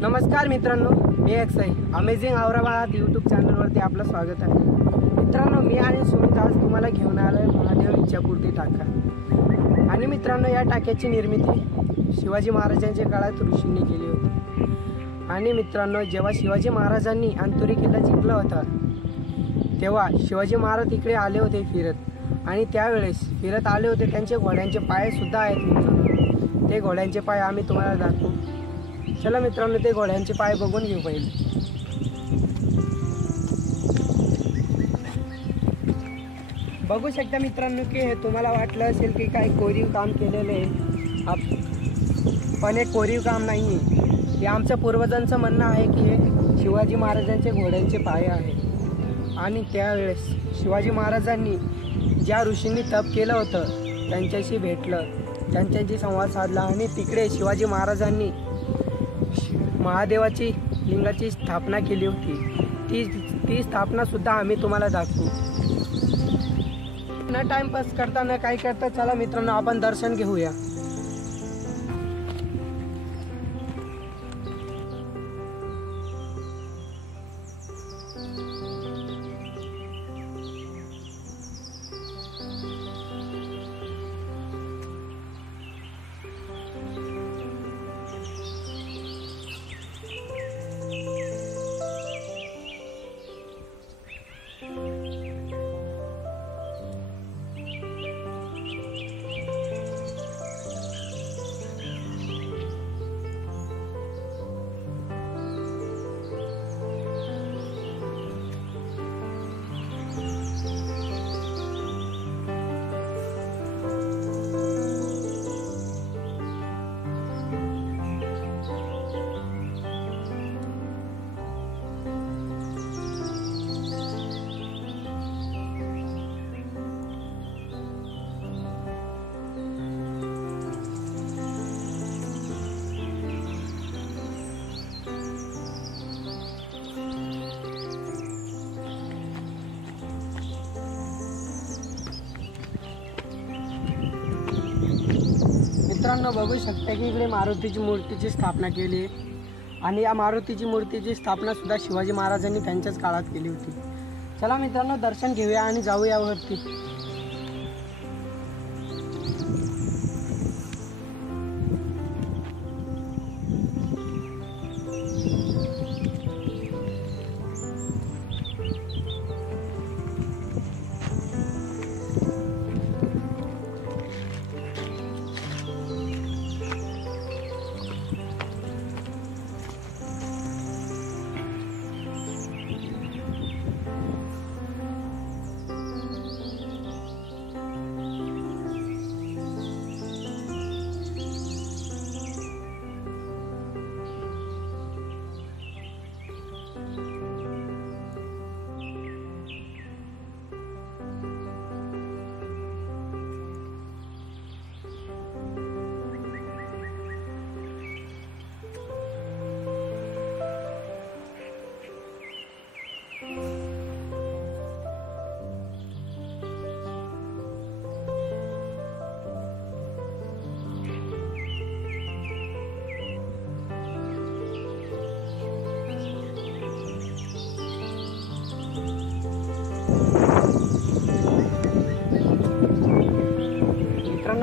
नमस्कार मित्रांनो, मी अक्षय amazing Aurangabad YouTube चॅनलवरती आपलं स्वागत आहे। मित्रांनो, मी आणि सुमित आज तुम्हाला घेऊन आलोय महादेव इच्छापूर्ती टाका। आणि मित्रांनो, या टाक्याची निर्मिती शिवाजी महाराजांच्या काळात ऋषींनी केली होती। आणि मित्रांनो, जेव्हा शिवाजी महाराजांनी अंतुरी किल्ला जिंकला होता तेव्हा शिवाजी महाराज इकडे आले होते फिरत। आणि त्यावेळेस फिरत आले होते, त्यांचे घोड्यांचे पाय सुद्धा आहेत मित्रांनो। ते घोड्यांचे पाय आम्ही तुम्हाला दाखवू। चला मित्रांनो, ते घोड्यांचे पाय बघून घेऊ पहिले। बघू शकता मित्रांनो की हे तुम्हाला वाटलं असेल की काय कोरीव काम केलेलं आहे, पण हे कोरीव काम नाही आहे। हे आमच्या पूर्वजांचं म्हणणं आहे की हे शिवाजी महाराजांचे घोड्यांचे पाय आहे। आणि त्यावेळेस शिवाजी महाराजांनी ज्या ऋषींनी तप केलं होतं त्यांच्याशी भेटलं, त्यांच्याशी संवाद साधला आणि तिकडे शिवाजी महाराजांनी महादेवाची लिंगाची स्थापना केली होती। ती स्थापना सुद्धा आम्ही तुम्हाला दाखवू। न टाइमपास करता काय करता चला मित्रांनो, आपण दर्शन घेऊया। मित्रांनो, बघू शकता की इकडे मारुतीची मूर्तीची स्थापना केली आहे। आणि या मारुतीची मूर्तीची स्थापना सुद्धा शिवाजी महाराजांनी त्यांच्याच काळात केली होती। चला मित्रांनो, दर्शन घेऊया आणि जाऊया वरती।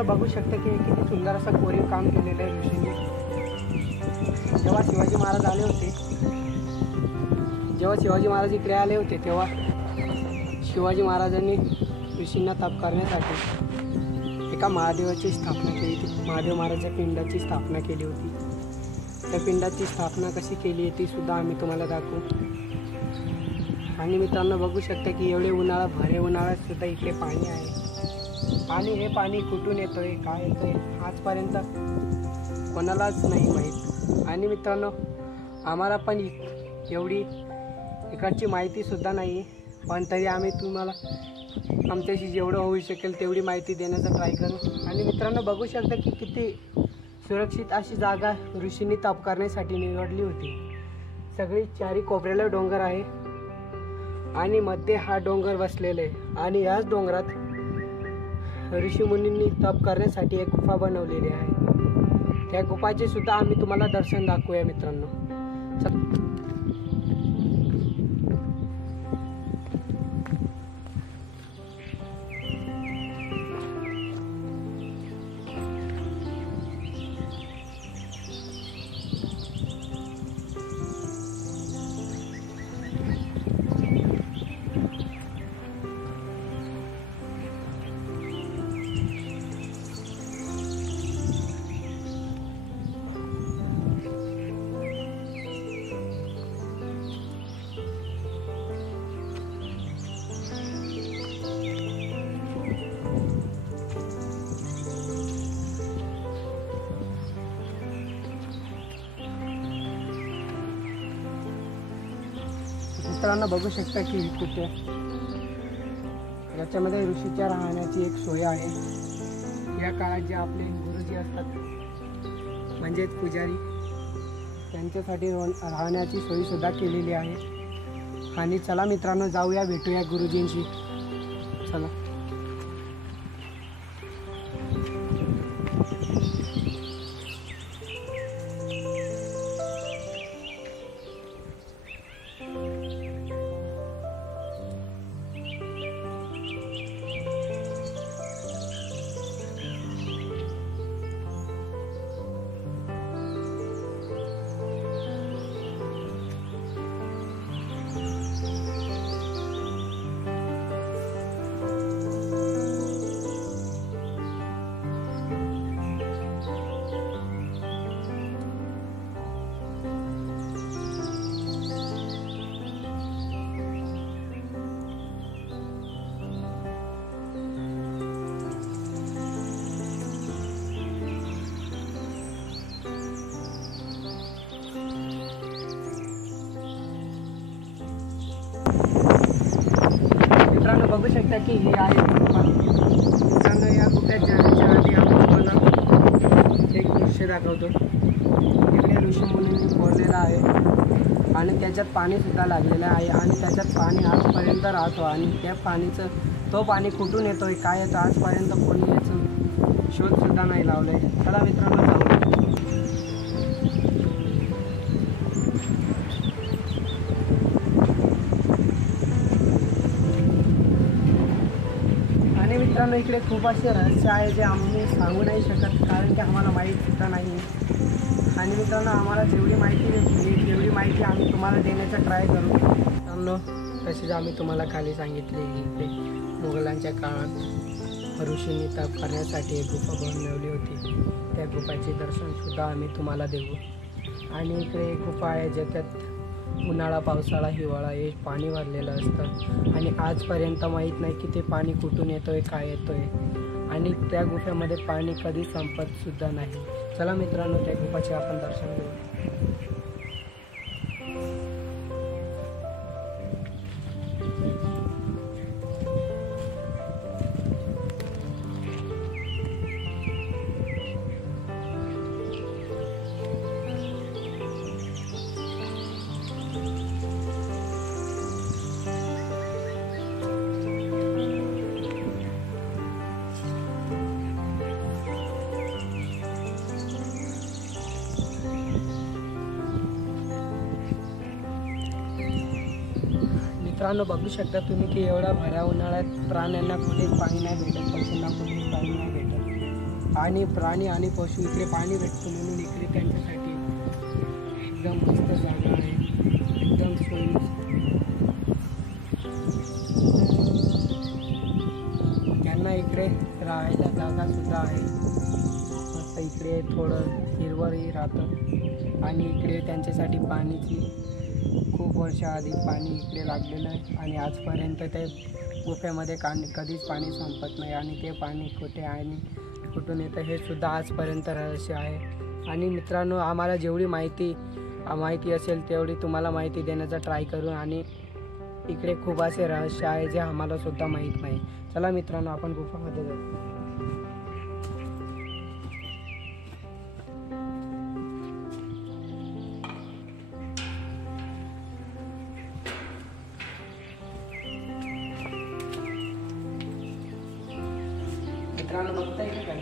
बघू शकता की किती सुंदर असं कोरीव काम केलेलं आहे ऋषींनी। जेव्हा शिवाजी महाराज इकडे आले होते तेव्हा शिवाजी महाराजांनी ऋषींना तप करण्यासाठी एका महादेवाची स्थापना केली होती। महादेव महाराजांच्या पिंडाची स्थापना केली होती। त्या पिंडाची स्थापना कशी केली आहे ती सुद्धा आम्ही तुम्हाला दाखवू। आणि मित्रांनो, बघू शकता की एवढे भरे उन्हाळ्यात सुद्धा इकडे पाणी आहे। आणि हे पाणी कुठून येतोय, काय येतोय आजपर्यंत कोणालाच नाही माहीत। आणि मित्रांनो, आम्हाला पण एवढी इकडची माहिती सुद्धा नाही, पण तरी आम्ही तुम्हाला आमच्याशी जेवढं होऊ शकेल तेवढी माहिती देण्याचा ट्राय करू। आणि मित्रांनो, बघू शकता की किती सुरक्षित अशी जागा ऋषींनी तप करण्यासाठी निवडली होती। सगळी चारी कोपऱ्याला डोंगर आहे आणि मध्ये हा डोंगर बसलेला आहे। आणि याच डोंगरात ऋषीमुनींनी तप करण्यासाठी एक गुफा बनवलेली आहे। त्या गुफाचे सुद्धा आम्ही तुम्हाला दर्शन दाखवूया मित्रांनो। मित्रांनो बघू शकता की कुठे याच्यामध्ये ऋषीच्या राहण्याची एक सोय आहे। या काळात जे आपले गुरुजी असतात म्हणजेच पुजारी त्यांच्यासाठी राहण्याची सोय सुद्धा केलेली आहे। आणि चला मित्रांनो जाऊया, भेटूया गुरुजींशी। चला बघू शकता की ही आहे गुफा। मित्रांनो या गुफेत जाण्याच्या आधी आपण तुम्हाला एक दृश्य दाखवतो। इकडे ऋषीमुनींनी कोरलेलं आहे आणि त्याच्यात पाणी सुद्धा लागलेलं आहे आणि त्याच्यात पाणी आजपर्यंत राहतो आणि त्या पाणीचं तो पाणी कुठून येतोय काय येतं आजपर्यंत कोणी याचं शोध सुद्धा नाही लावलाय। चला मित्रांनो जाऊ। मित्रांनो इकडे खूप असे रहस्य आहे जे आम्ही सांगू नाही शकत, कारण की आम्हाला माहीत सुद्धा नाही। आणि मित्रांनो आम्हाला जेवढी माहिती भेटली तेवढी माहिती आम्ही तुम्हाला देण्याचा ट्राय करू। मित्रांनो तसेच आम्ही तुम्हाला खाली सांगितले इकडे मुघलांच्या काळात ऋषींनी तप करण्यासाठी एक गुफा बनवली होती। त्या गुफाचे दर्शनसुद्धा आम्ही तुम्हाला देऊ। आणि इकडे एक गुफा आहे ज्याच्यात उन्हाळा पावसाळा हिवाळा हे पाणी भरलेलं असतं आणि आजपर्यंत माहीत नाही की ते पाणी कुठून येतोय काय येतोय आणि त्या गुफेमध्ये पाणी कधी संपत सुद्धा नाही। चला मित्रांनो त्या गुफाचे आपण दर्शन घेऊ। मित्रांनो बघू शकता तुम्ही की एवढा भऱ्या उन्हाळ्यात प्राण्यांना कुठे पाणी नाही भेटत, पशूंना कुठे पाणी नाही भेटत आणि प्राणी आणि पशु इकडे पाणी भेटतं म्हणून इकडे त्यांच्यासाठी एकदम मस्त जागा आहे, एकदम सोयी। त्यांना इकडे राहायला जागा सुद्धा आहे, मस्त इकडे थोडं हिरवळही राहतं आणि इकडे त्यांच्यासाठी पाण्याची खूप वर्षाआधी पाणी इकडे लागलेलं आहे आणि आजपर्यंत ते गुफेमध्ये कधीच पाणी संपत नाही आणि ते पाणी कुठे आणि कुठून येतं हे सुद्धा आजपर्यंत रहस्य आहे। आणि मित्रांनो आम्हाला जेवढी माहिती असेल तेवढी तुम्हाला माहिती देण्याचा ट्राय करू आणि इकडे खूप असे रहस्य आहे जे आम्हाला सुद्धा माहीत नाही। चला मित्रांनो आपण गुफामध्ये जाऊ। मित्रांनो बघताय का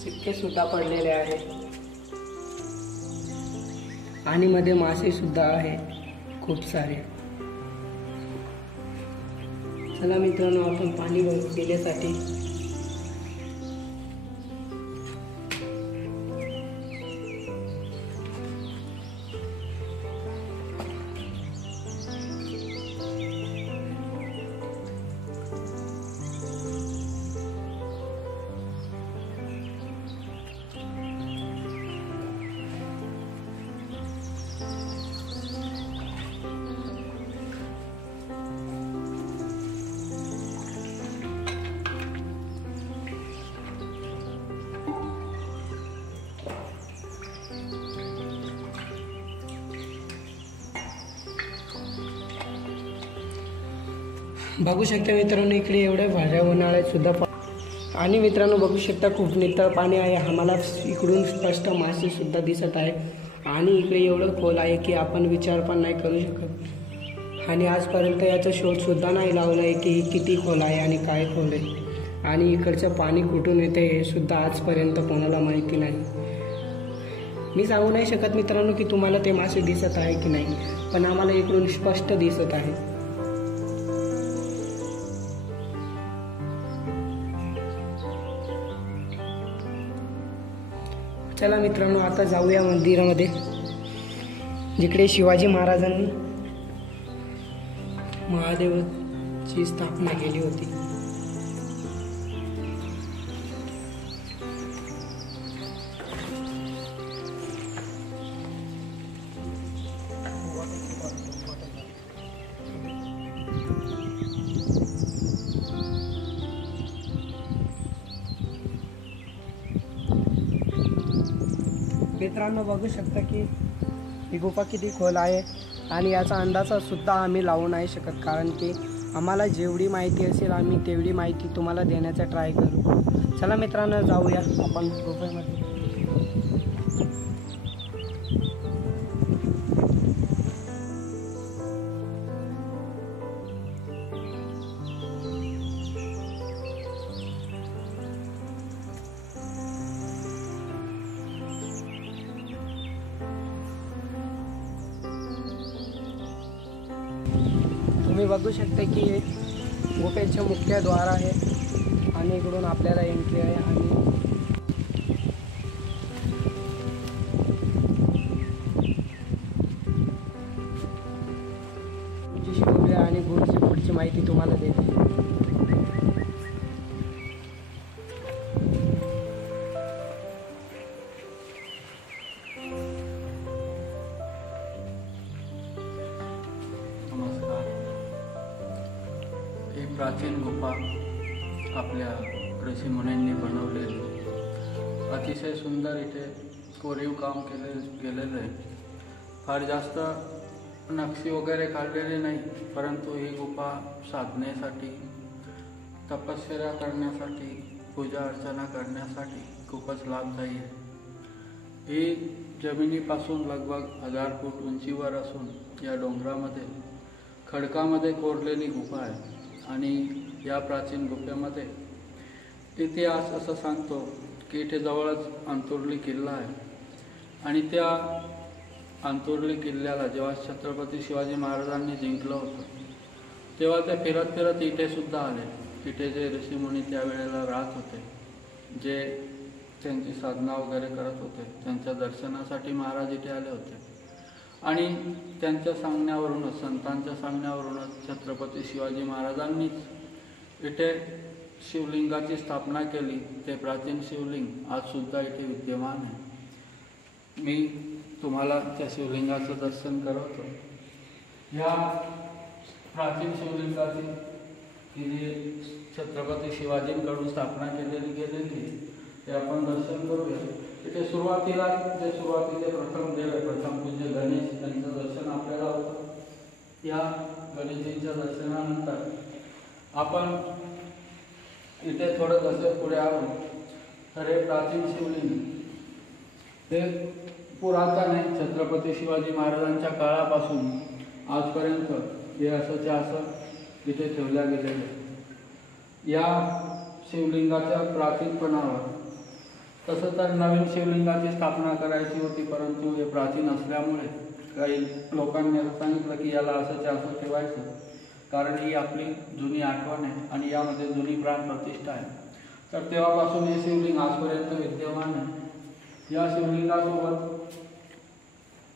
सिक्के सुद्धा पडलेले आहेत। आणि मध्ये मासे सुद्धा आहे खूप सारे. चला मित्रांनो, आपण पाणी भरू पिण्यासाठी. बघू शकता मित्रांनो, इकडे एवढ्या भाज्या उन्हाळ्यात सुद्धा आणि मित्रांनो बघू शकता खूप नितळ पाणी आहे. आम्हाला इकडून स्पष्ट मासे सुद्धा दिसत आहे आणि इकडे एवढं खोल आहे की आपण विचार पण नाही करू शकत. आणि आजपर्यंत याचा शोध सुद्धा नाही लावला आहे की किती खोल आहे आणि काय खोल आहे आणि इकडचं पाणी कुठून येते हे सुद्धा आजपर्यंत कोणाला माहिती नाही. मी सांगू नाही शकत मित्रांनो की तुम्हाला ते मासे दिसत आहे की नाही, पण आम्हाला इकडून स्पष्ट दिसत आहे. चला मित्रांनो, आता जाऊया मंदिरामध्ये, जिकडे शिवाजी महाराजांनी महादेवाची स्थापना केली होती. मित्रांनो बघू शकता की ही गुफा किती खोल आहे आणि याचा अंदाज सुद्धा आम्ही लावू नाही शकत, कारण की आम्हाला जेवढी माहिती असेल आम्ही तेवढी माहिती तुम्हाला देण्याचा ट्राय करू. चला मित्रांनो, जाऊया आपण गुफेमध्ये. तुम्ही बघू शकता की हे गुफेचे मुख्य द्वार आहे आणि इकडून आपल्याला एंट्री आहे. आणि जी शिकवली आणि गुरुची पुढची माहिती तुम्हाला देते. ही प्राचीन गुफा आपल्या ऋषीमुनींनी बनवलेली, अतिशय सुंदर इथे कोरीव काम केलेलं आहे. फार जास्त नक्षी वगैरे काढलेली नाही, परंतु ही गुफा साधनेसाठी, तपश्चर्या करण्यासाठी, पूजा अर्चना करण्यासाठी खूपच लाभदायी आहे. ही जमिनीपासून लगभग 1000 फूट उंचीवर असून या डोंगरामध्ये खडकामध्ये कोरलेली गुफा आहे. आणि या प्राचीन गुफेमध्ये इतिहास असं सांगतो की इथे जवळच अंतुर्ली किल्ला आहे आणि त्या अंतुर्ली किल्ल्याला जेव्हा छत्रपती शिवाजी महाराजांनी जिंकलं होतं तेव्हा ते फिरत फिरत इथे सुद्धा आले. इथे जे ऋषीमुनी त्यावेळेला राहत होते, जे त्यांची साधना वगैरे करत होते, त्यांच्या दर्शनासाठी महाराज इथे आले होते. आणि त्यांच्या सांगण्यावरूनच, संतांच्या सांगण्यावरूनच छत्रपती शिवाजी महाराजांनीच इथे शिवलिंगाची स्थापना केली. ते प्राचीन शिवलिंग आजसुद्धा इथे विद्यमान आहे. मी तुम्हाला त्या शिवलिंगाचं दर्शन करवतो. या प्राचीन शिवलिंगाची ही जी छत्रपती शिवाजींकडून स्थापना केलेली गेलेली ते आपण दर्शन करूया. इथे सुरुवातीला सुरुवातीचे प्रथम देव, प्रथम पूज्य गणेश यांचं दर्शन आपल्याला होतं. या गणेशजींच्या दर्शनानंतर आपण इथे थोडं जसं पुढे आलो तर हे प्राचीन शिवलिंग हे पुरातन आहे. छत्रपती शिवाजी महाराजांच्या काळापासून आजपर्यंत हे असंच्या असं इथे ठेवल्या गेलेलं आहे. या शिवलिंगाच्या प्राचीनपणावर तसं तर नवीन शिवलिंगाची स्थापना करायची होती, परंतु हे प्राचीन असल्यामुळे काही लोकांनी असं सांगितलं की याला असंच्या असं ठेवायचं, कारण ही आपली जुनी आठवण आहे आणि यामध्ये जुनी प्राण प्रतिष्ठा आहे. तर तेव्हापासून हे शिवलिंग आजपर्यंत विद्यमान आहे. या शिवलिंगासोबत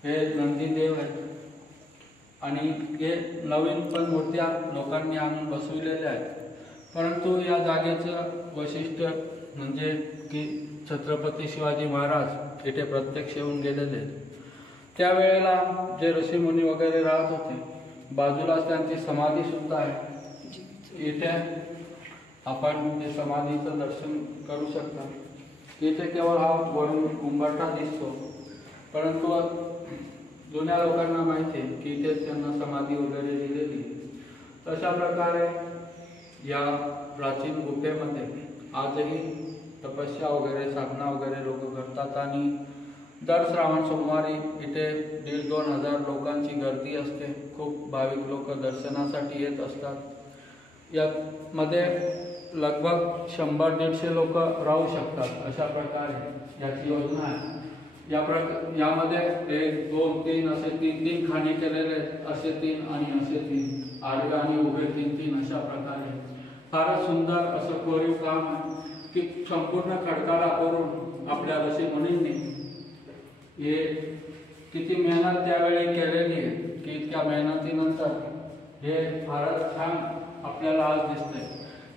हे नंदीदेव आहेत आणि हे नवीन पण मूर्त्या लोकांनी आणून बसविलेल्या आहेत. परंतु या जागेचं वैशिष्ट्य म्हणजे की छत्रपती शिवाजी महाराज इथे प्रत्यक्ष येऊन गेलेले आहेत. त्यावेळेला जे ऋषीमुनी वगैरे राहत होते, बाजूलाच त्यांची समाधी सुद्धा आहे. इथे आपण ते समाधीचं दर्शन करू शकता. इथे केवळ हा वरून उंबरठा दिसतो, परंतु जुन्या लोकांना माहिती आहे की इथे त्यांना समाधी वगैरे दिलेली. तशा प्रकारे या प्राचीन गुफेमध्ये आजही तपस्या वगैरे साधना वगैरे लोक करतात आणि दर श्रावण सोमवारी इथे 1,500-2,000 लोकांची गर्दी असते. खूप भाविक लोक दर्शनासाठी येत असतात. यामध्ये लगभग 100-150 लोक राहू शकतात, अशा प्रकारे याची योजना आहे. यामध्ये 1, 2, 3 असे 3 खाणी केलेले, असे 3 आणि असे 3 आडवे आणि उभे 3 अशा प्रकारे फारच सुंदर असं कोरीव काम आहे की संपूर्ण खडकाला करून आपल्या ऋषी मुनींनी हे किती मेहनत त्यावेळी केलेली आहे की त्या मेहनतीनंतर हे फारच छान आपल्याला आज दिसतंय.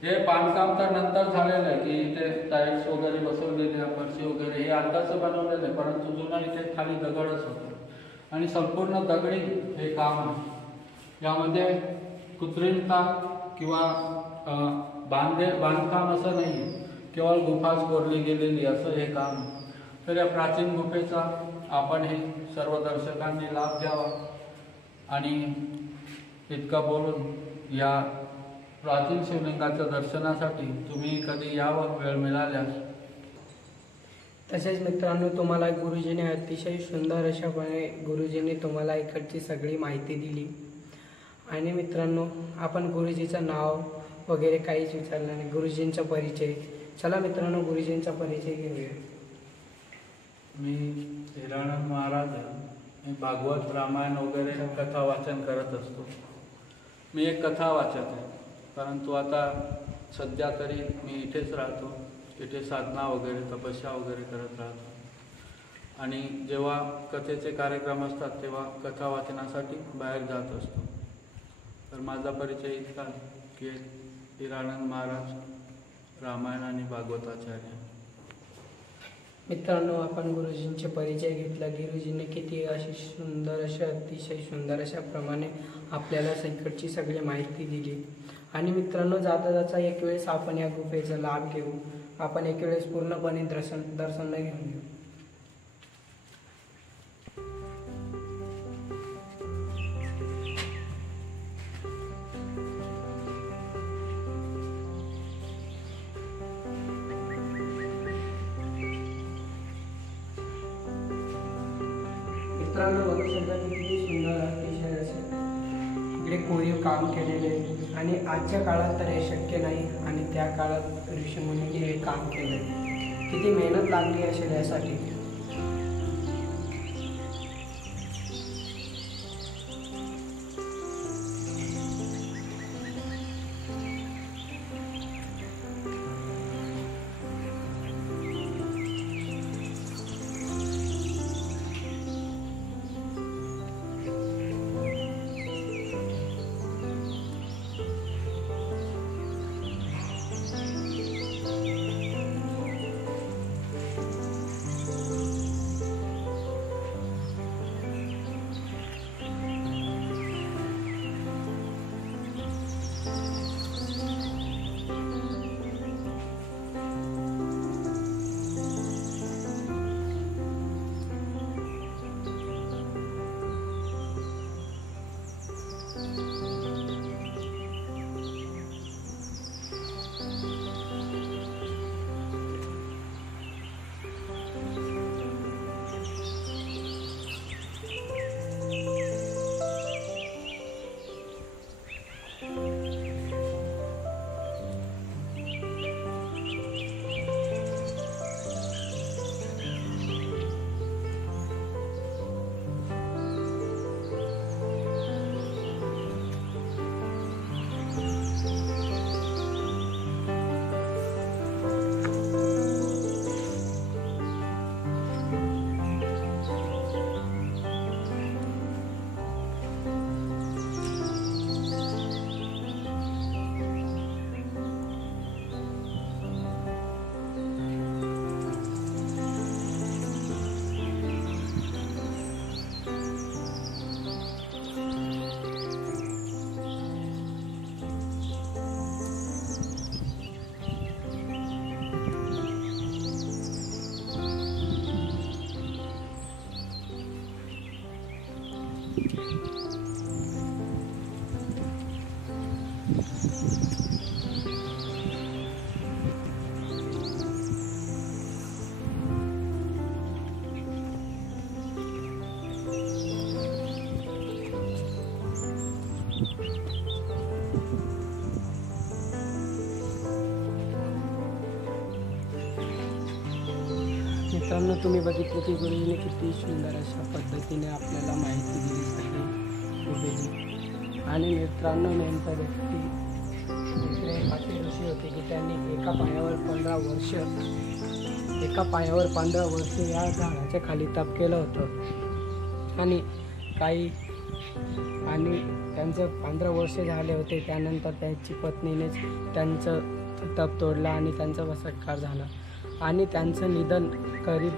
हे बांधकाम तर नंतर झालेलं आहे की इथे टाईल्स वगैरे बसवलेले, फरशी वगैरे हे आताच बनवलेलं आहे, परंतु जुना इथे खाली दगडच होतं आणि संपूर्ण दगडी हे काम आहे. यामध्ये कृत्रिमता किंवा बांधकाम असं नाही, केवळ गुफाच कोरली गेलेली असं हे काम. तर या प्राचीन गुफेचा आपण हे सर्व दर्शकांनी लाभ द्यावा आणि इतकं बोलून या प्राचीन शिवलिंगाच्या दर्शनासाठी तुम्ही कधी यावं वेळ मिळाल्यास. तसेच मित्रांनो, तुम्हाला गुरुजीने अतिशय सुंदर अशापणे गुरुजींनी तुम्हाला इकडची सगळी माहिती दिली. आणि मित्रांनो, आपण गुरुजीचं नाव वगैरे काहीच विचारलं नाही, गुरुजींचा परिचय. चला मित्रांनो, गुरुजींचा परिचय घेऊया. मी हिरानंद महाराज आहे. मी भागवत रामायण वगैरे कथा वाचन करत असतो. मी एक कथा वाचक आहे, परंतु आता सध्या तरी मी इथेच राहतो. इथे साधना वगैरे तपस्या वगैरे करत राहतो आणि जेव्हा कथेचे कार्यक्रम असतात तेव्हा कथा वाचनासाठी बाहेर जात असतो. तर माझा परिचय इतका की हिरानंद महाराज, रामायण आणि भागवताचार्य. मित्रांनो, आपण गुरुजींचे परिचय घेतला. गुरुजींनी किती अशी सुंदर अशा अतिशय सुंदर अशा प्रमाणे आपल्याला इकडची सगळी माहिती दिली. आणि मित्रांनो, जाता जाता एक वेळेस आपण या गुफेचा लाभ घेऊ. आपण एक वेळेस पूर्णपणे दर्शन घेऊन घेऊ. मित्रांनो, बघू शकता किती सुंदर अतिशय असे इकडे कोरीव काम केलेले आहे. आणि आजच्या काळात तर हे शक्य नाही आणि त्या काळात ऋषीमुनींनी हे काम केलं. किती मेहनत लागली असेल यासाठी. मित्रांनो, तुम्ही बघितलं की गुरुजीने किती सुंदर अशा पद्धतीने आपल्याला माहिती दिली आहे गुरुजी. आणि मित्रांनो, नेमका व्यक्ती इकडे असे ऋषी होते की त्यांनी एका पायावर 15 वर्ष या झाडाच्या खाली तप केलं होतं. आणि त्यांचं 15 वर्ष झाले होते. त्यानंतर त्यांची पत्नीनेच त्यांचं तप तोडलं आणि त्यांचा सत्कार झाला. आणि त्यांचं निधन करीब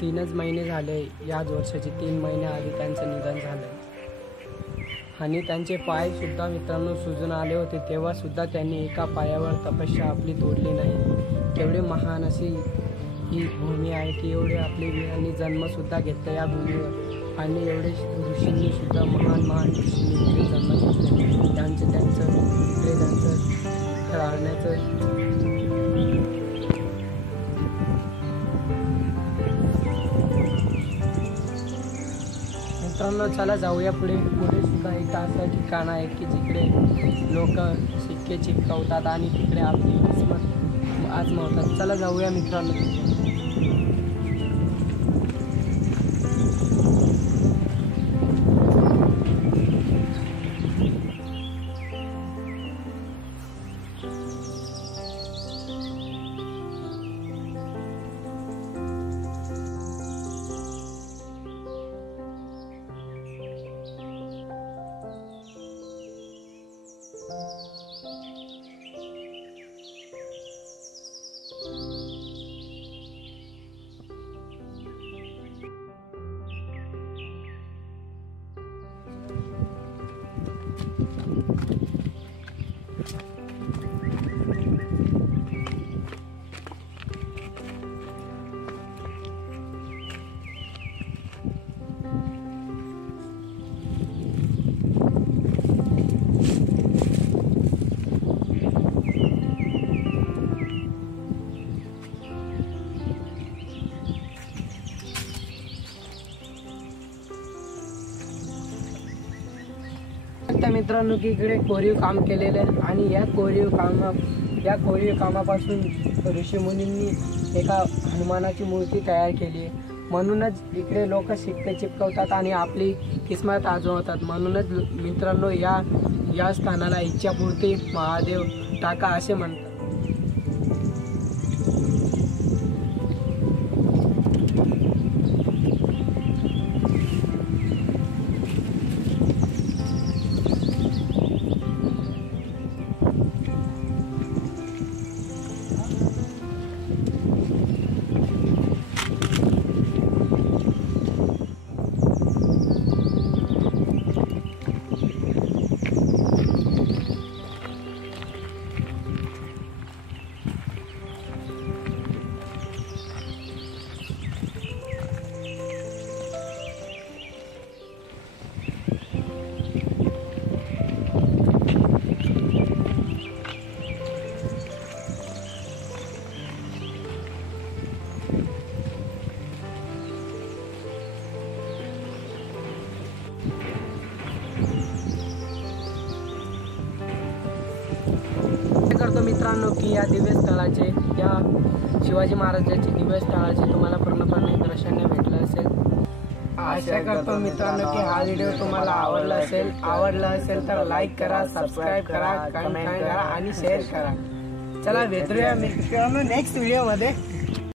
3 महिने झाले. याच वर्षाचे 3 महिने आधी त्यांचं निधन झालं. आणि त्यांचे पायसुद्धा मित्रांनो सुजून आले होते. तेव्हासुद्धा त्यांनी एका पायावर तपस्या आपली तोडली नाही. एवढे महान अशी ही भूमी आहे की एवढे आपले वीरांनी जन्मसुद्धा घेतला या भूमीवर. आणि एवढे ऋषींनी सुद्धा महान ऋषींनी इकडे जन्म घेतले. त्यांचं राहण्याचं मित्रांनो, चला जाऊया पुढे सुद्धा एक असं ठिकाण आहे की जिकडे लोक शिक्के चिकटवतात आणि तिकडे आपली किस्मत आजमावतात. चला जाऊया मित्रांनो. मित्रांनो की इकडे कोरीव काम केलेलं आहे. आणि या कोरीव कामापासून ऋषीमुनींनी एका हनुमानाची मूर्ती तयार केली आहे. म्हणूनच इकडे लोक शिक्के चिपकवतात आणि आपली किस्मत आजमावतात. म्हणूनच मित्रांनो, या स्थानाला इच्छापूर्ती महादेव टाका असे म्हणतात. करतो मित्रांनो की या दिव्यस्थळाचे, या शिवाजी महाराजांचे दिव्यस्थळाचे तुम्हाला पूर्णपणे दर्शनाने भेटलं असेल. आशा करतो मित्रांनो की हा व्हिडिओ तुम्हाला आवडला असेल तर लाईक करा, सबस्क्राईब करा, कमेंट करा आणि शेअर करा. चला भेटूया मित्रांनो नेक्स्ट व्हिडिओ मध्ये.